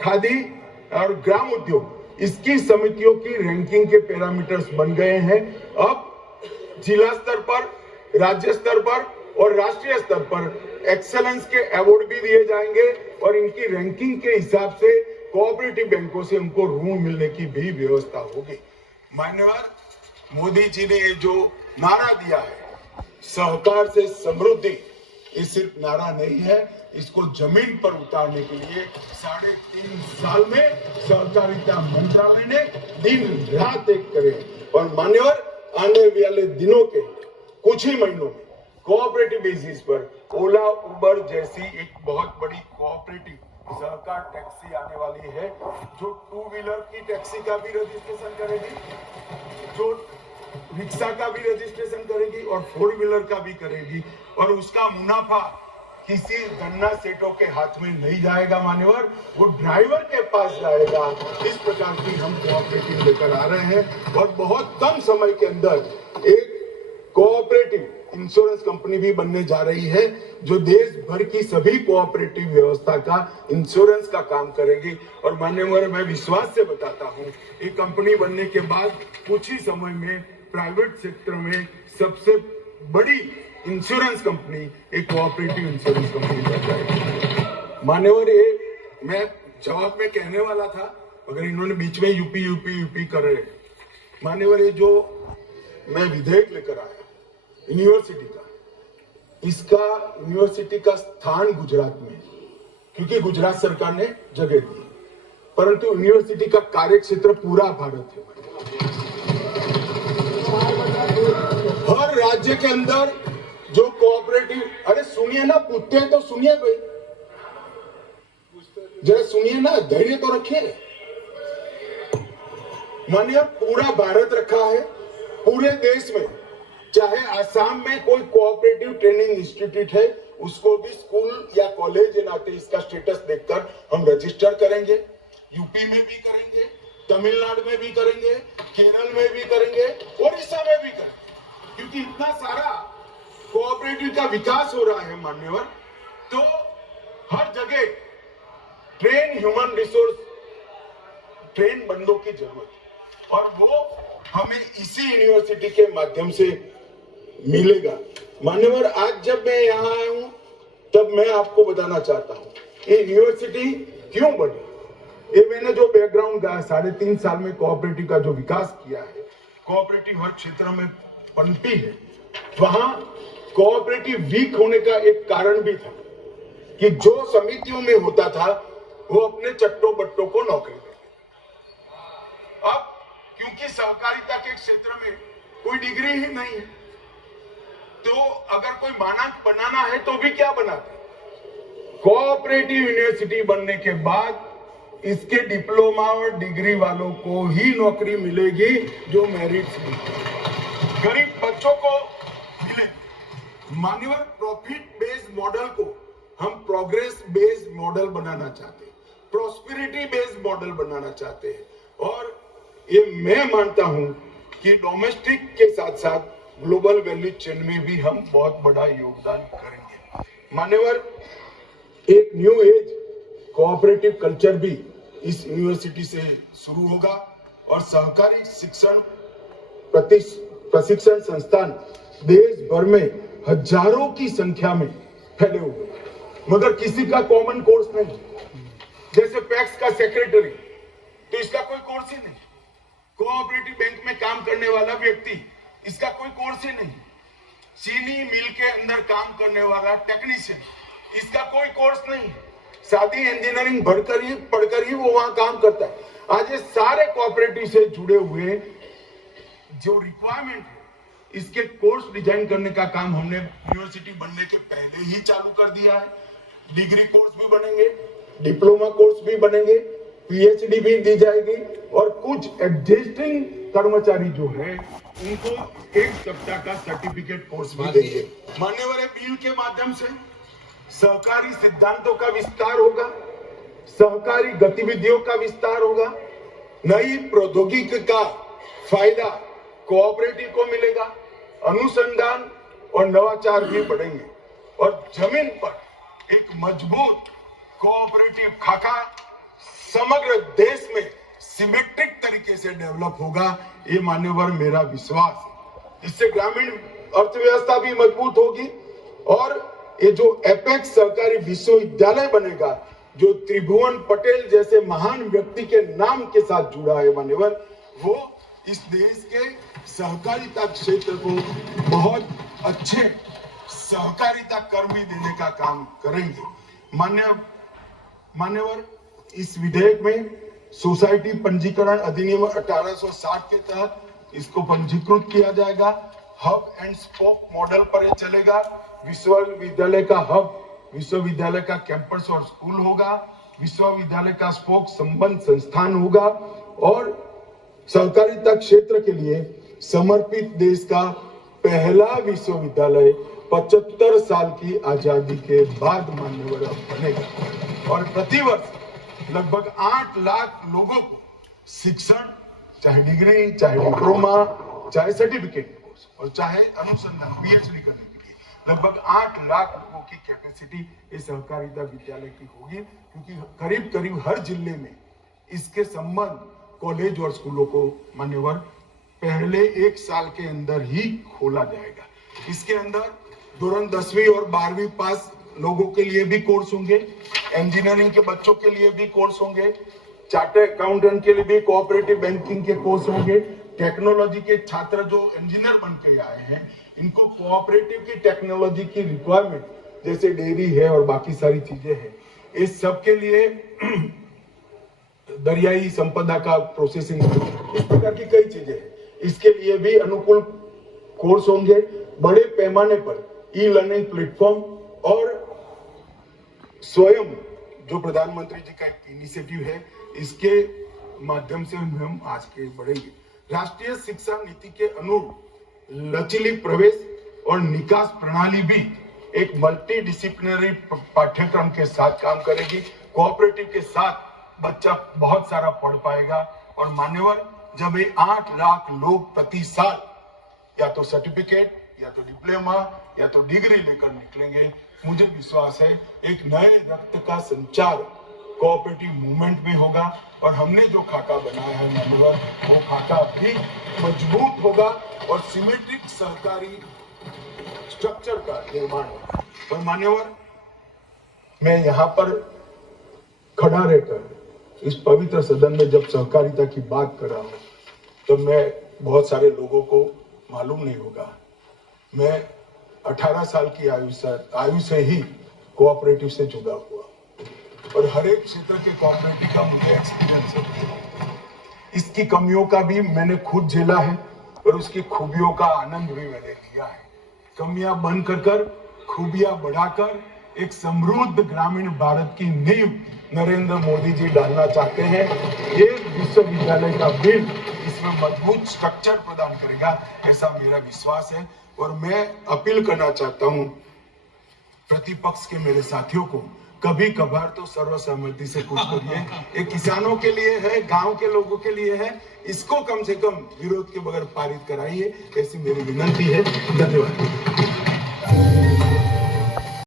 खादी और ग्राम उद्योग इसकी समितियों की रैंकिंग के पैरामीटर्स बन गए हैं। अब जिला स्तर पर, राज्य स्तर पर और राष्ट्रीय स्तर पर एक्सेलेंस के अवार्ड भी दिए जाएंगे और इनकी रैंकिंग के हिसाब से कोऑपरेटिव बैंकों से उनको ऋण मिलने की भी व्यवस्था होगी। मान्यवर मोदी जी ने ये जो नारा दिया है, सहकार से समृद्धि, ये सिर्फ नारा नहीं है, इसको जमीन पर उतारने के लिए 3.5 साल में सहकारिता मंत्रालय ने दिन रात एक करे। और मान्यवर आने वाले दिनों के कुछ ही महीनों में कोऑपरेटिव बेसिस पर ओला उबर जैसी एक बहुत बड़ी कोऑपरेटिव सहकार टैक्सी आने वाली है, जो 2 व्हीलर की टैक्सी का भी रजिस्ट्रेशन करेगी, जो रिक्शा का भी रजिस्ट्रेशन करेगी और 4 व्हीलर का भी करेगी। और उसका मुनाफा किसी गन्ना सेठों के हाथ में नहीं जाएगा मान्यवर, वो ड्राइवर के पास जाएगा। इस प्रकार की हम कोऑपरेटिव लेकर आ रहे हैं और बहुत कम समय के अंदर एक कोऑपरेटिव इंश्योरेंस कंपनी भी बनने जा रही है, जो देश भर की सभी कोऑपरेटिव व्यवस्था का इंश्योरेंस का काम करेगी। और मान्यवर मैं विश्वास से बताता हूं, ये कंपनी बनने के बाद कुछ ही समय में प्राइवेट सेक्टर में सबसे बड़ी इंश्योरेंस कंपनी एक कोऑपरेटिव इंश्योरेंस कंपनी बन जाएगी। मान्यवर ये मैं जवाब में कहने वाला था, मगर इन्होंने बीच में यूपी कर रहे। मान्यवर ये जो मैं विधेयक लेकर आया यूनिवर्सिटी का, इसका यूनिवर्सिटी का स्थान गुजरात में, क्योंकि गुजरात सरकार ने जगह दी, परंतु यूनिवर्सिटी का कार्य क्षेत्र पूरा भारत है। हर राज्य के अंदर जो कोऑपरेटिव, अरे सुनिए ना, पूछते हैं तो सुनिए भाई, जरा सुनिए ना, धैर्य तो रखिए। मानिए पूरा भारत रखा है, पूरे देश में, चाहे आसाम में कोई कोऑपरेटिव ट्रेनिंग इंस्टीट्यूट है, उसको भी स्कूल या कॉलेज के नाते इसका स्टेटस देखकर हम रजिस्टर करेंगे। यूपी में भी करेंगे, तमिलनाडु में भी करेंगे, केरल में भी करेंगे, ओडिशा में भी करेंगे, क्योंकि इतना सारा कोऑपरेटिव का विकास हो रहा है मान्यवर। तो हर जगह ट्रेन ह्यूमन रिसोर्स, ट्रेन बंदों की जरूरत है और वो हमें इसी यूनिवर्सिटी के माध्यम से मिलेगा। मान्यवर आज जब मैं यहाँ आया हूँ तब मैं आपको बताना चाहता हूँ ये यूनिवर्सिटी क्यों बनी। ये मैंने जो बैकग्राउंड गाया, 3.5 साल में कोऑपरेटिव का जो विकास किया है, कोऑपरेटिव हर क्षेत्र में पनपी है। वहां कोऑपरेटिव वीक होने का एक कारण भी था कि जो समितियों में होता था वो अपने चट्टों बट्टों को नौकरी देते। अब क्योंकि सहकारिता के क्षेत्र में कोई डिग्री ही नहीं है, तो अगर कोई मानक बनाना है तो भी क्या बनाते। कोऑपरेटिव यूनिवर्सिटी बनने के बाद इसके डिप्लोमा और डिग्री वालों को ही नौकरी मिलेगी, जो मेरिट में गरीब बच्चों को मिलेगी। मान्यवर प्रॉफिट बेस्ड मॉडल को हम प्रोग्रेस बेस्ड मॉडल बनाना चाहते हैं, प्रॉस्पेरिटी बेस्ड मॉडल बनाना चाहते हैं। और ये मैं मानता हूं कि डोमेस्टिक के साथ साथ ग्लोबल वैल्यू चेन में भी हम बहुत बड़ा योगदान करेंगे। मान्यवर एक न्यू एज कोऑपरेटिव कल्चर भी इस यूनिवर्सिटी से शुरू होगा और सहकारी शिक्षण प्रशिक्षण संस्थान देश भर में हजारों की संख्या में फैले हुए, मगर किसी का कॉमन कोर्स नहीं। जैसे पैक्स का सेक्रेटरी, तो इसका कोई कोर्स ही नहीं। कोऑपरेटिव बैंक में काम करने वाला व्यक्ति, इसका कोई कोर्स ही नहीं। चीनी मिल के अंदर काम करने वाला टेक्नीशियन, इसका कोई कोर्स नहीं। सादी इंजीनियरिंग पढ़कर ही वो वहां काम करता है। आज ये सारे कोऑपरेटिव से जुड़े हुए जो रिक्वायरमेंट है, इसके कोर्स डिजाइन करने का काम हमने यूनिवर्सिटी बनने के पहले ही चालू कर दिया है। डिग्री कोर्स भी बनेंगे, डिप्लोमा कोर्स भी बनेंगे, पीएचडी भी दी जाएगी और कुछ एग्जिस्टिंग कर्मचारी जो है उनको 1 सप्ताह का सर्टिफिकेट कोर्स भी देंगे। मान्यवर बिल के माध्यम से सहकारी सिद्धांतों का विस्तार होगा, सहकारी गतिविधियों का विस्तार होगा, नई प्रौद्योगिकी का फायदा कोऑपरेटिव को मिलेगा, अनुसंधान और नवाचार भी बढ़ेंगे और जमीन पर एक मजबूत कोऑपरेटिव खाका समग्र देश में सिमेट्रिक तरीके से डेवलप होगा, ये मान्यवर मेरा विश्वास है। इससे ग्रामीण अर्थव्यवस्था भी मजबूत होगी और ये जो एपेक्स सहकारी विश्वविद्यालय बनेगा, जो त्रिभुवन पटेल जैसे महान व्यक्ति के नाम के साथ जुड़ा है मान्यवर, वो इस देश के सहकारिता क्षेत्र को बहुत अच्छे सहकारिता कर्मी देने का काम करेंगे। मान्यवर, इस विधेयक में सोसाइटी पंजीकरण अधिनियम 1860 के तहत इसको पंजीकृत किया जाएगा। हब एंड स्पोक मॉडल पर यह चलेगा। विश्वविद्यालय का हब विश्वविद्यालय का कैंपस और स्कूल होगा, विश्वविद्यालय का स्पोक संबंध संस्थान होगा और सहकारिता क्षेत्र के लिए समर्पित देश का पहला विश्वविद्यालय 75 साल की आजादी के बाद मान्यवर बनेगा और प्रतिवर्ष लगभग 8 लाख लोगों को शिक्षण, चाहे डिग्री, चाहे डिप्लोमा, चाहे सर्टिफिकेट कोर्स और चाहे अनुसंधान पीएचडी करने के लिए लगभग 8 लाख लोगों की कैपेसिटी इस सहकारिता विद्यालय की होगी, क्योंकि करीब करीब हर जिले में इसके संबंध कॉलेज और स्कूलों को मान्यवर पहले 1 साल के अंदर ही खोला जाएगा। इसके अंदर तुरंत 10वीं और 12वीं पास लोगों के लिए भी कोर्स होंगे, इंजीनियरिंग के बच्चों के लिए भी कोर्स होंगे, चार्टर्ड अकाउंटेंट के लिए भी कोऑपरेटिव बैंकिंग के कोर्स होंगे, टेक्नोलॉजी के छात्र जो इंजीनियर बन के आए हैं इनको कोऑपरेटिव की टेक्नोलॉजी की रिक्वायरमेंट जैसे डेयरी है और बाकी सारी चीजें हैं, इस सब के लिए दरियाई संपदा का प्रोसेसिंग, इस प्रकार की कई चीजें हैं, इसके लिए भी अनुकूल कोर्स होंगे। बड़े पैमाने पर ई लर्निंग प्लेटफॉर्म और स्वयं जो प्रधानमंत्री जी का एक इनिशिएटिव है, इसके माध्यम से हम आज के बढ़ेंगे। राष्ट्रीय शिक्षा नीति के अनुरूप लचीली प्रवेश और निकास प्रणाली भी एक मल्टी डिसिप्लिनरी पाठ्यक्रम के साथ काम करेगी। कोऑपरेटिव के साथ बच्चा बहुत सारा पढ़ पाएगा और मान्यवर जब ये 8 लाख लोग प्रति साल या तो सर्टिफिकेट या तो डिप्लोमा या तो डिग्री लेकर निकलेंगे, मुझे विश्वास है एक नए रक्त का संचार कोऑपरेटिव मूवमेंट में होगा और हमने जो खाका बनाया है मान्यवर, वो खाका भी मजबूत होगा और सिमेट्रिक सहकारी स्ट्रक्चर का निर्माण होगा। और मान्यवर, मैं यहाँ पर खड़ा रहकर इस पवित्र सदन में जब सहकारिता की बात कर रहा हूँ तो मैं बहुत सारे लोगों को मालूम नहीं होगा, मैं 18 साल की आयु से ही कोऑपरेटिव से जुड़ा हुआ और हर एक क्षेत्र के कोऑपरेटिव का मुझे एक्सपीरियंस है। इसकी कमियों का भी मैंने खुद झेला है और उसकी खूबियों का आनंद भी मैंने लिया है। कमियां बंद कर खूबियां बढ़ाकर एक समृद्ध ग्रामीण भारत की नींव नरेंद्र मोदी जी डालना चाहते हैं। ये विश्वविद्यालय का बिल इसमें मजबूत स्ट्रक्चर प्रदान करेगा, ऐसा मेरा विश्वास है। और मैं अपील करना चाहता हूं प्रतिपक्ष के मेरे साथियों को, कभी कभार तो सर्वसम्मति से कुछ करिए। ये किसानों के लिए है, गांव के लोगों के लिए है, इसको कम से कम विरोध के बगैर पारित कराइए, ऐसी मेरी विनती है। धन्यवाद।